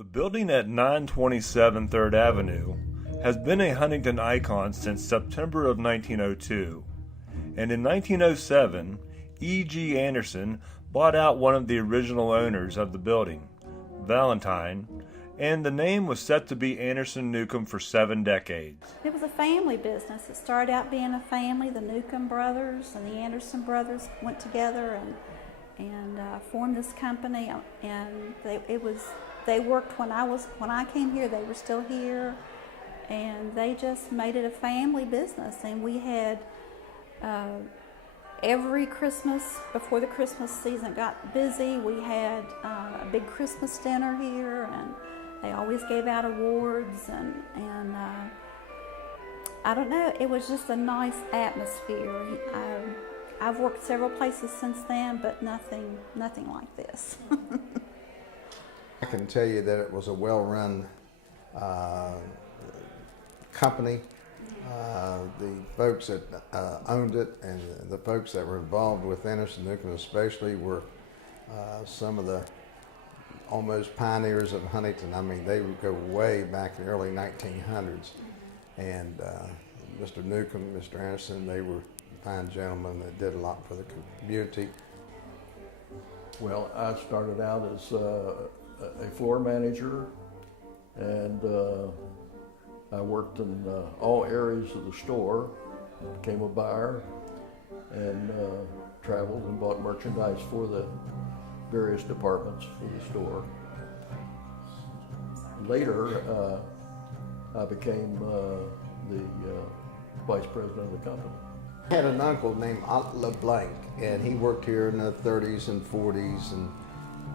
The building at 927 3rd Avenue has been a Huntington icon since September of 1902, and in 1907, E.G. Anderson bought out one of the original owners of the building, Valentine, and the name was set to be Anderson Newcomb for 7 decades. It was a family business. It started out being a family. The Newcomb brothers and the Anderson brothers went together and formed this company. And they worked when I came here. They were still here, and they just made it a family business. And we had every Christmas, before the Christmas season got busy, we had a big Christmas dinner here, and they always gave out awards, and I don't know, it was just a nice atmosphere. I've worked several places since then, but nothing like this. I can tell you that it was a well-run company. The folks that owned it and the folks that were involved with Anderson Newcomb especially were some of the almost pioneers of Huntington. I mean, they would go way back in the early 1900s. And Mr. Newcomb, Mr. Anderson, they were fine gentlemen that did a lot for the community. Well, I started out as a floor manager, and I worked in all areas of the store, became a buyer, and traveled and bought merchandise for the various departments for the store. Later, I became the vice president of the company. I had an uncle named LeBlanc, and he worked here in the 30s and 40s and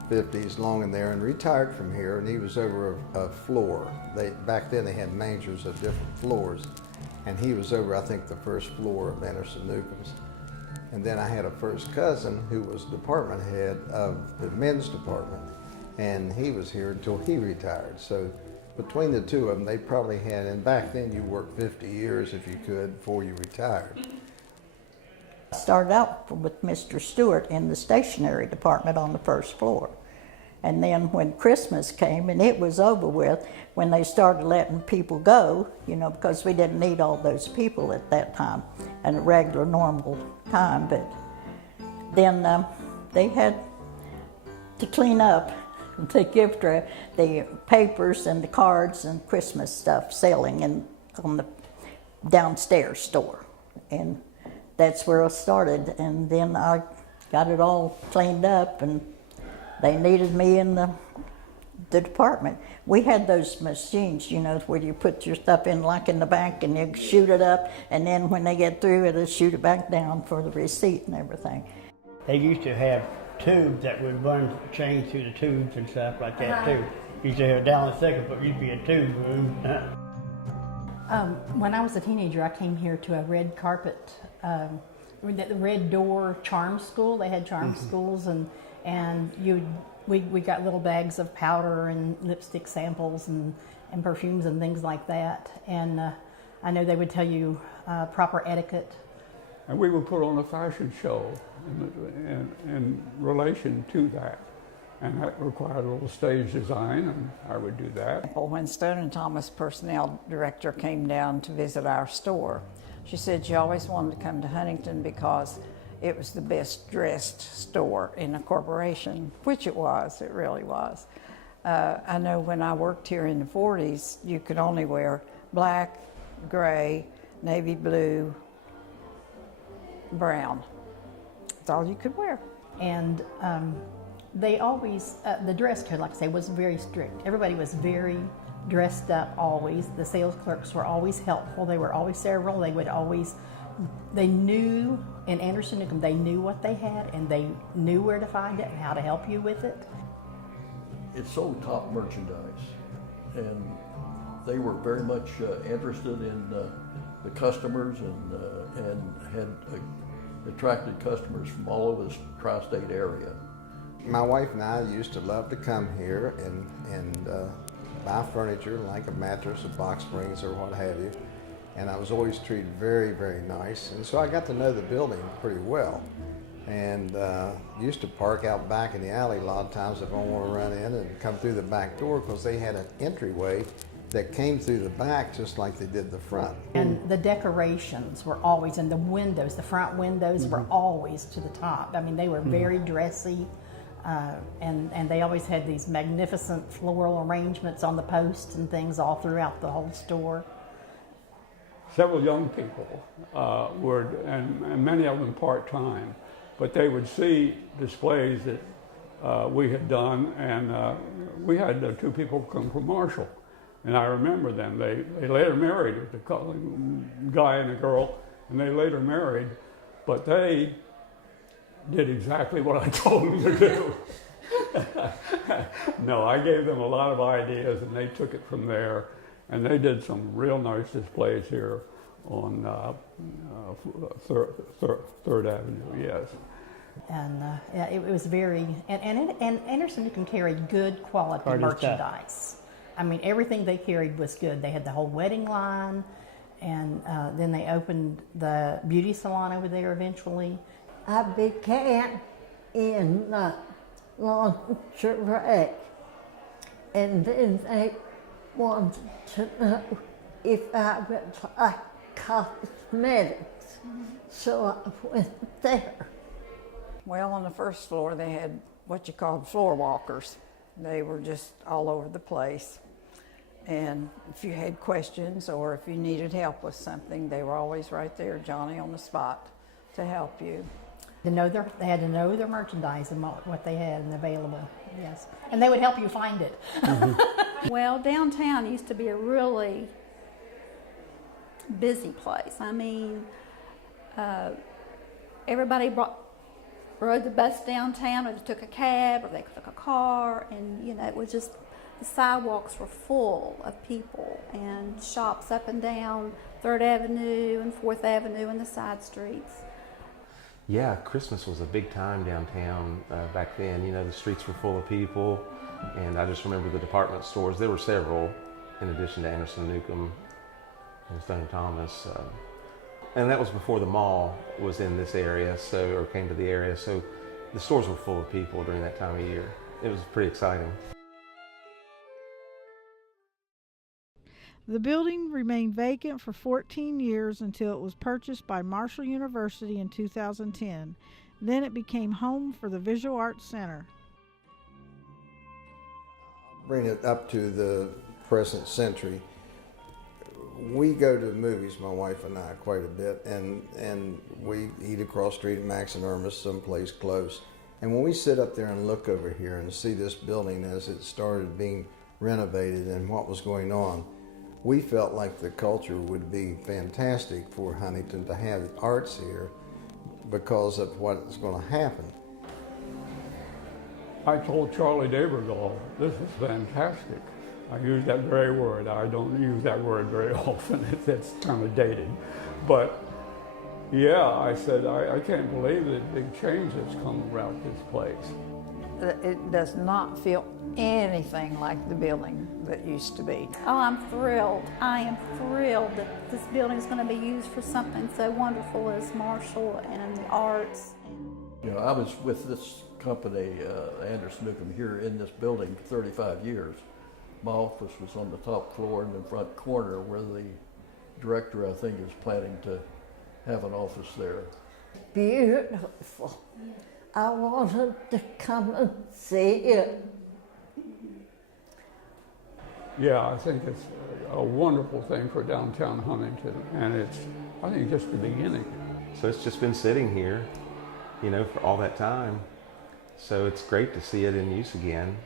50s, long in there, and retired from here, and he was over a floor. Back then they had managers of different floors, and he was over, I think, the first floor of Anderson Newcomb's. And then I had a first cousin who was department head of the men's department, and he was here until he retired. So between the two of them, they probably had, and back then you worked 50 years if you could before you retired. I started out with Mr. Stewart in the stationery department on the first floor. And then when Christmas came and it was over with, when they started letting people go, you know, because we didn't need all those people at that time in a regular, normal time, but then they had to clean up the gift wrap, the papers and the cards and Christmas stuff selling on the downstairs store. And that's where I started, and then I got it all cleaned up, and they needed me in the department. We had those machines, you know, where you put your stuff in, like in the bank, and you shoot it up, and then when they get through, it'll shoot it back down for the receipt and everything. They used to have tubes that would run chains through the tubes and stuff like that too. Used to have down the second, but used to be a tube room. When I was a teenager, I came here to a red carpet, the red door charm school. They had charm schools, and we got little bags of powder and lipstick samples and perfumes and things like that. And I know they would tell you proper etiquette. And we would put on a fashion show in relation to that. And that required a little stage design, and I would do that. When Stone and Thomas personnel director came down to visit our store, she said she always wanted to come to Huntington because it was the best dressed store in the corporation, which it was, it really was. I know when I worked here in the 40s, you could only wear black, gray, navy blue, brown. That's all you could wear. And they always, the dress code, like I say, was very strict. Everybody was very dressed up always. The sales clerks were always helpful. They were always several. They knew, in Anderson Newcomb, they knew what they had, and they knew where to find it and how to help you with it. It sold top merchandise, and they were very much interested in the customers, and had attracted customers from all over the tri-state area. My wife and I used to love to come here and buy furniture like a mattress or box springs or what have you. And I was always treated very, very nice. And so I got to know the building pretty well. and used to park out back in the alley a lot of times if I want to run in and come through the back door, because they had an entryway that came through the back just like they did the front. And the decorations were always, and the windows, the front windows were always to the top. I mean, they were very dressy, and they always had these magnificent floral arrangements on the posts and things all throughout the whole store. Several young people and many of them part-time, but they would see displays that we had done, and we had 2 people come from Marshall, and I remember them. They later married, the guy and a girl, and they later married, but they did exactly what I told them to do. No, I gave them a lot of ideas, and they took it from there. And they did some real nice displays here on Third Avenue, yes. And yeah, it was very, and Anderson Newcomb carried good quality merchandise. I mean, everything they carried was good. They had the whole wedding line, and then they opened the beauty salon over there eventually. I began in lingerie, and then they wanted to know if I would like cosmetics, so I went there. Well, on the first floor, they had what you called floor walkers. They were just all over the place. And if you had questions or if you needed help with something, they were always right there, Johnny on the spot, to help you. They had to know their merchandise and what they had and available, yes. And they would help you find it. Well, downtown used to be a really busy place. I mean, everybody rode the bus downtown, or they took a cab, or they took a car, and it was just, the sidewalks were full of people, and shops up and down 3rd Avenue and 4th Avenue and the side streets. Yeah, Christmas was a big time downtown back then. The streets were full of people, and I just remember the department stores. There were several, in addition to Anderson Newcomb and Stone Thomas. And that was before the mall was in this area, or came to the area. So the stores were full of people during that time of year. It was pretty exciting. The building remained vacant for 14 years until it was purchased by Marshall University in 2010. Then it became home for the Visual Arts Center. Bring it up to the present century. We go to the movies, my wife and I, quite a bit, and we eat across the street at Max and Irma's, someplace close. And when we sit up there and look over here and see this building as it started being renovated and what was going on, we felt like the culture would be fantastic for Huntington to have the arts here because of what is going to happen. I told Charlie Dabergall, this is fantastic. I use that very word. I don't use that word very often. It's kind of dated. But yeah, I said, I can't believe the big change that's come around this place. It does not feel anything like the building that used to be. Oh, I'm thrilled. I am thrilled that this building is going to be used for something so wonderful as Marshall and the arts. I was with this company, Anderson Newcomb, here in this building for 35 years. My office was on the top floor in the front corner where the director, I think, is planning to have an office there. Beautiful. I wanted to come and see it. Yeah, I think it's a wonderful thing for downtown Huntington, and it's, I think, just the beginning. So it's just been sitting here, for all that time. So it's great to see it in use again,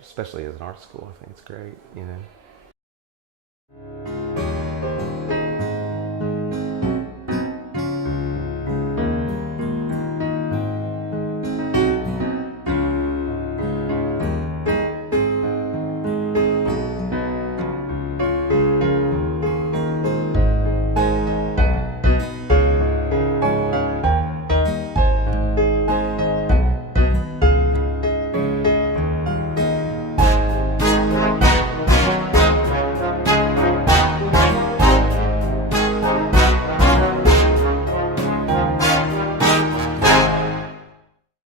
especially as an art school. I think it's great,